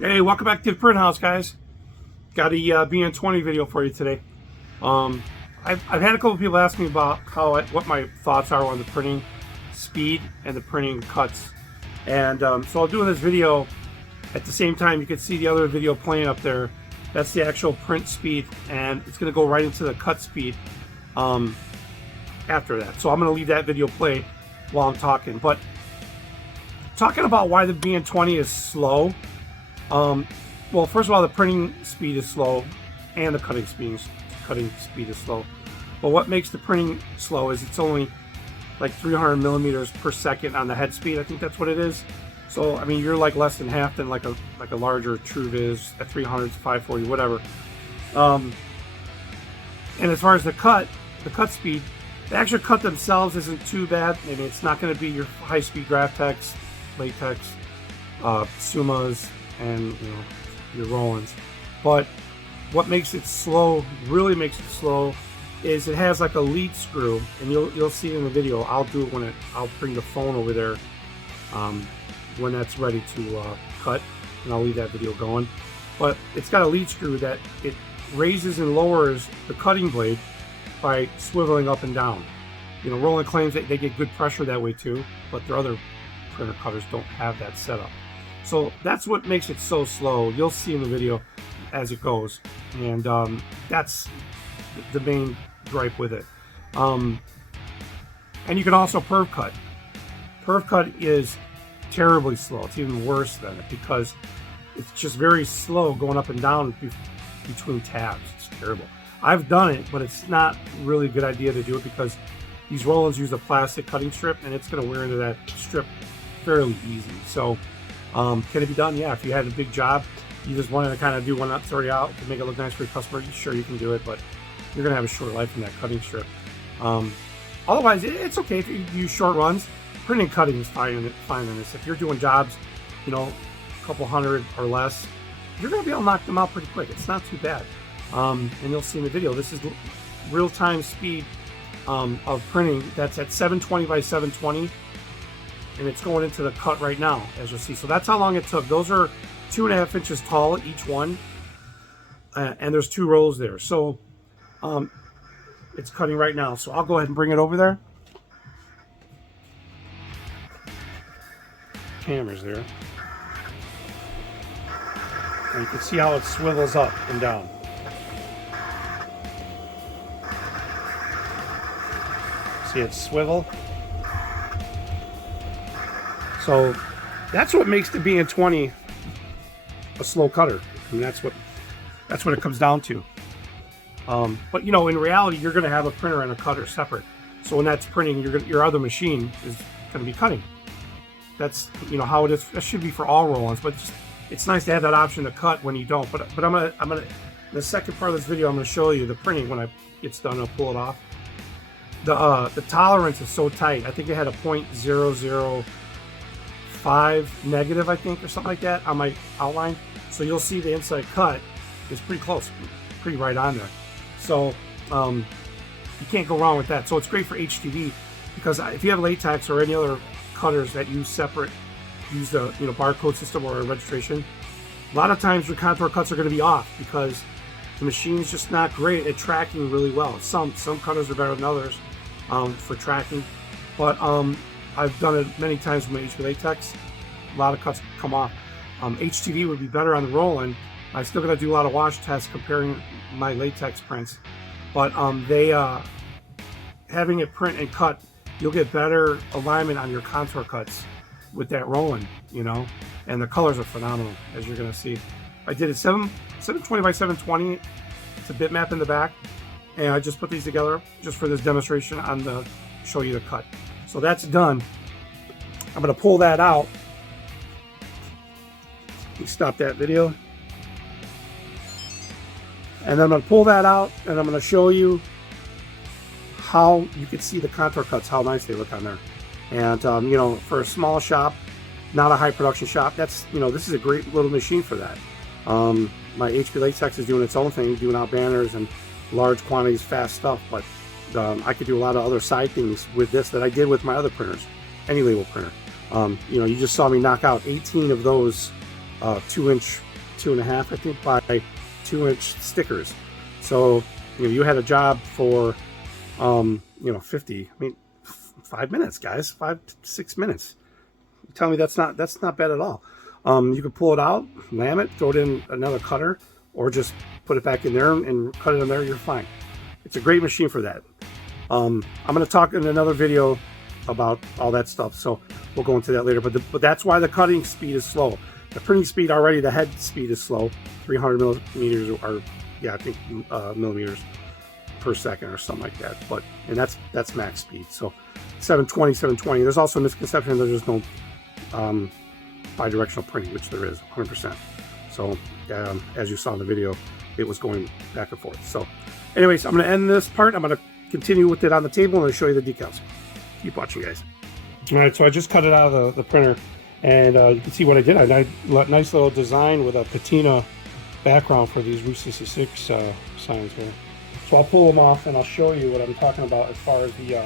Hey, welcome back to the Print House, guys. Got a BN20 video for you today. I've had a couple of people ask me about what my thoughts are on the printing speed and the printing cuts, and so I'll do this video at the same time. You can see the other video playing up there. That's the actual print speed, and it's going to go right into the cut speed after that. So I'm going to leave that video play while I'm talking. But talking about why the BN20 is slow. Well, first of all, the printing speed is slow, and the cutting speed is slow. But what makes the printing slow is it's only like 300 millimeters per second on the head speed. I think that's what it is. So I mean, you're like less than half than like a larger TrueViz at 300, 540, whatever. And as far as the cut speed, the actual cut themselves isn't too bad. I mean, it's not going to be your high-speed Graphtec, Latex, Sumas, and your Rolands. But what makes it slow, really makes it slow, is it has like a lead screw, and you'll see it in the video. I'll do it when I'll bring the phone over there when that's ready to cut, and I'll leave that video going. But it's got a lead screw that it raises and lowers the cutting blade by swiveling up and down. Roland claims that they get good pressure that way too, but their other printer cutters don't have that setup. So that's what makes it so slow. You'll see in the video as it goes, and that's the main gripe with it. And you can also perv cut. Perv cut is terribly slow. It's even worse than it because it's just very slow going up and down between tabs. It's terrible. I've done it, but it's not really a good idea to do it because these Rolands use a plastic cutting strip, and it's going to wear into that strip fairly easy. So can it be done? Yeah, if you had a big job, you just wanted to kind of do one that's already out to make it look nice for your customer, sure, you can do it, but you're going to have a short life in that cutting strip. Otherwise, it's okay if you use short runs. Printing and cutting is fine in this. If you're doing jobs, a couple hundred or less, you're going to be able to knock them out pretty quick. It's not too bad. And you'll see in the video, this is real-time speed of printing. That's at 720 by 720. And it's going into the cut right now, as you'll see. So that's how long it took. Those are 2.5 inches tall, each one. And there's 2 rows there. So it's cutting right now. So I'll go ahead and bring it over there. Camera's there. And you can see how it swivels up and down. See it swivel? So that's what makes the BN20 a slow cutter. I mean, that's what it comes down to. But in reality, you're going to have a printer and a cutter separate. So when that's printing, your other machine is going to be cutting. That's how it is. That should be for all Rolands, but it's nice to have that option to cut when you don't. But I'm gonna the second part of this video, I'm gonna show you the printing when it's done. I'll pull it off. The tolerance is so tight. I think it had a 0.005 negative, I think, or something like that on my outline. So you'll see the inside cut is pretty close, pretty right on there. So you can't go wrong with that. So it's great for HTV because if you have Latex or any other cutters that use the barcode system or a registration, a lot of times your contour cuts are going to be off because the machine's just not great at tracking really well. Some cutters are better than others for tracking, but I've done it many times with my Latex. A lot of cuts come off. HTV would be better on the Roland. I still got to do a lot of wash tests comparing my Latex prints, but having it print and cut, you'll get better alignment on your contour cuts with that Roland, and the colors are phenomenal, as you're going to see. I did it 720 by 720. It's a bitmap in the back, and I just put these together just for this demonstration show you the cut. So that's done. I'm going to pull that out. Let me stop that video. And then I'm going to pull that out, and I'm going to show you how you can see the contour cuts, how nice they look on there. And for a small shop, not a high production shop, this is a great little machine for that. My HP Latex is doing its own thing, doing out banners and large quantities, fast stuff, but I could do a lot of other side things with this that I did with my other printers, any label printer. You just saw me knock out 18 of those 2-inch 2.5, I think, by 2-inch stickers. So you had a job for 50, I mean 5 minutes, guys, 5 to 6 minutes. You tell me that's not bad at all. You can pull it out, lam it, throw it in another cutter, or just put it back in there and cut it in there. You're fine. It's a great machine for that. I'm going to talk in another video about all that stuff, so we'll go into that later. But that's why the cutting speed is slow. The printing speed already, the head speed is slow, 300 millimeters, or yeah, I think millimeters per second or something like that. And that's max speed. So 720. There's also a misconception that there's no bi-directional printing, which there is 100%. So as you saw in the video, it was going back and forth. So anyways, I'm going to end this part. I'm going to continue with it on the table and I'll show you the decals. Keep watching, guys. All right, so I just cut it out of the printer, and you can see what I did. I nice little design with a patina background for these Route 66 signs here. So I'll pull them off and I'll show you what I'm talking about as far as the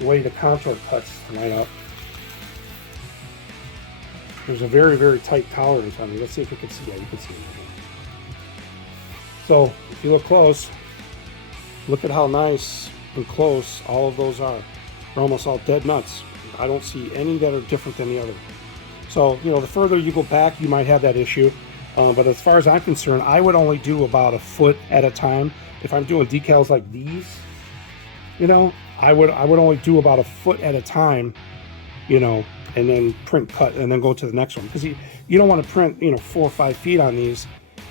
way the contour cuts line up. There's a very, very tight tolerance on these. Let's see if we can see. Yeah, you can see it. So if you look close, look at how nice and close all of those are. They're almost all dead nuts. I don't see any that are different than the other. So, the further you go back, you might have that issue. But as far as I'm concerned, I would only do about a foot at a time. If I'm doing decals like these, I would only do about a foot at a time, and then print, cut, and then go to the next one. Because you don't want to print, 4 or 5 feet on these,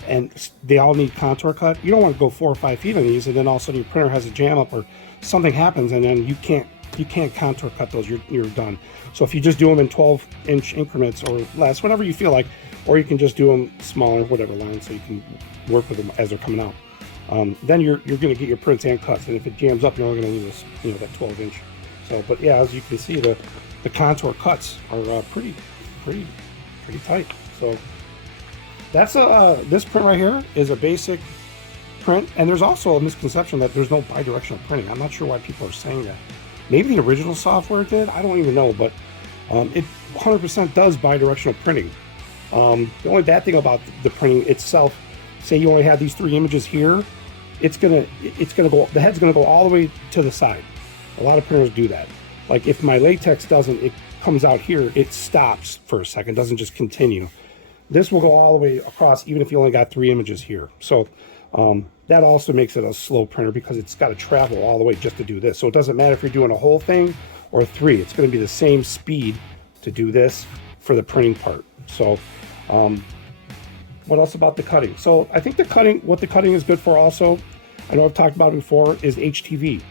and they all need contour cut. You don't want to go 4 or 5 feet on these, and then all of a sudden your printer has a jam up or something happens, and then you can't contour cut those. You're done. So if you just do them in 12-inch increments or less, whatever you feel like, or you can just do them smaller, whatever line, so you can work with them as they're coming out. Then you're going to get your prints and cuts, and if it jams up, you're only going to lose that 12-inch. So, but yeah, as you can see, the contour cuts are pretty tight. So that's this print right here is a basic print, and there's also a misconception that there's no bi-directional printing. I'm not sure why people are saying that. Maybe the original software did, I don't even know, but it 100% does bi-directional printing. The only bad thing about the printing itself, say you only have these 3 images here, it's gonna go, the head's gonna go all the way to the side. A lot of printers do that. Like if my latex doesn't, it comes out here, it stops for a second, doesn't just continue. This will go all the way across, even if you only got 3 images here. So that also makes it a slow printer because it's got to travel all the way just to do this. So it doesn't matter if you're doing a whole thing or 3. It's going to be the same speed to do this for the printing part. So what else about the cutting? So I think what the cutting is good for also, I know I've talked about it before, is HTV.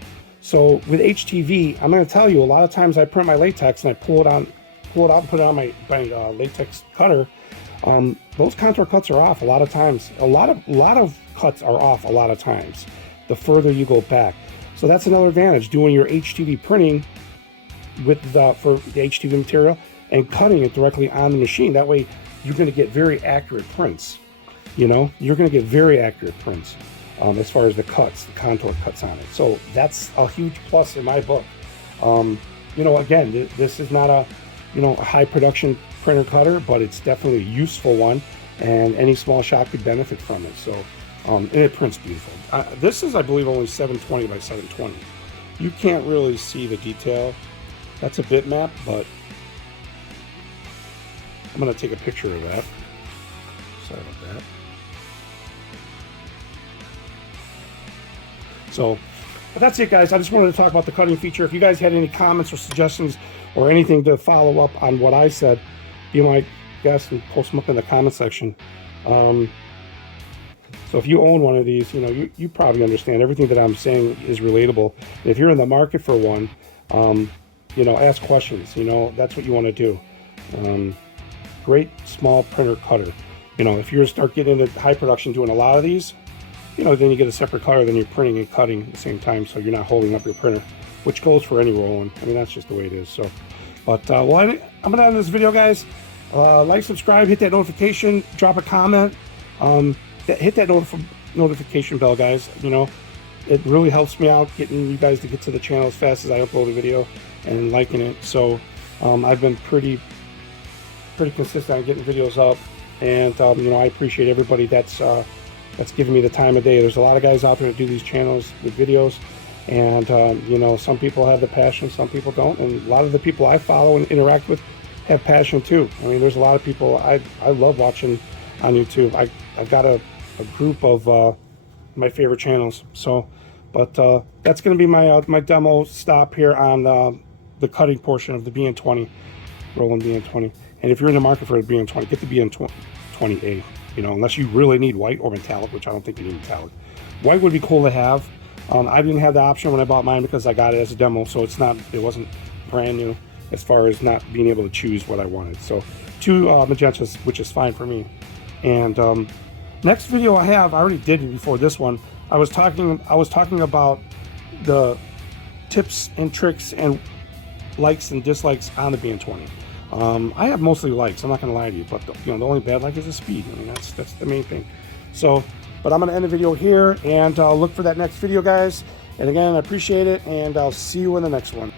So with HTV, I'm going to tell you, a lot of times I print my latex and I pull it out and put it on my latex cutter. Those contour cuts are off a lot of times. A lot of cuts are off a lot of times the further you go back. So that's another advantage, doing your HTV printing with for the HTV material and cutting it directly on the machine. That way you're going to get very accurate prints. You're going to get very accurate prints as far as the contour cuts on it. So that's a huge plus in my book. Again, this is not a high production printer cutter, but it's definitely a useful one, and any small shop could benefit from it. So and it prints beautiful. This is, I believe, only 720 by 720. You can't really see the detail. That's a bitmap, but I'm going to take a picture of that. Sorry about that. So, but that's it, guys. I just wanted to talk about the cutting feature. If you guys had any comments or suggestions or anything to follow up on what I said, be my guest and post them up in the comment section. So if you own one of these, you probably understand everything that I'm saying is relatable. If you're in the market for one, ask questions. That's what you want to do. Great small printer cutter. If you start getting into high production doing a lot of these, then you get a separate cutter, then you're printing and cutting at the same time, so you're not holding up your printer, which goes for any rolling. I mean, that's just the way it is. So, but I'm going to end this video, guys. Like, subscribe, hit that notification, drop a comment. Hit that notification bell, guys. It really helps me out getting you guys to get to the channel as fast as I upload a video and liking it. So I've been pretty consistent on getting videos up And you know, I appreciate everybody that's giving me the time of day. There's a lot of guys out there that do these channels with videos, and you know, some people have the passion, some people don't, and a lot of the people I follow and interact with have passion too. I mean, there's a lot of people I love watching on YouTube. I've got a group of my favorite channels. So, but that's going to be my my demo stop here on the cutting portion of the BN20, Roland BN20. And if you're in the market for a BN20, get the BN20A. You know, unless you really need white or metallic, which I don't think you need metallic. White would be cool to have. I didn't have the option when I bought mine because I got it as a demo, so it wasn't brand new as far as not being able to choose what I wanted. So 2 magentas, which is fine for me. And next video I already did it before this one. I was talking about the tips and tricks and likes and dislikes on the BN20. I have mostly likes, I'm not going to lie to you, but you know, the only bad like is the speed. I mean, that's the main thing. So, but I'm going to end the video here, and look for that next video, guys. And again, I appreciate it, and I'll see you in the next one.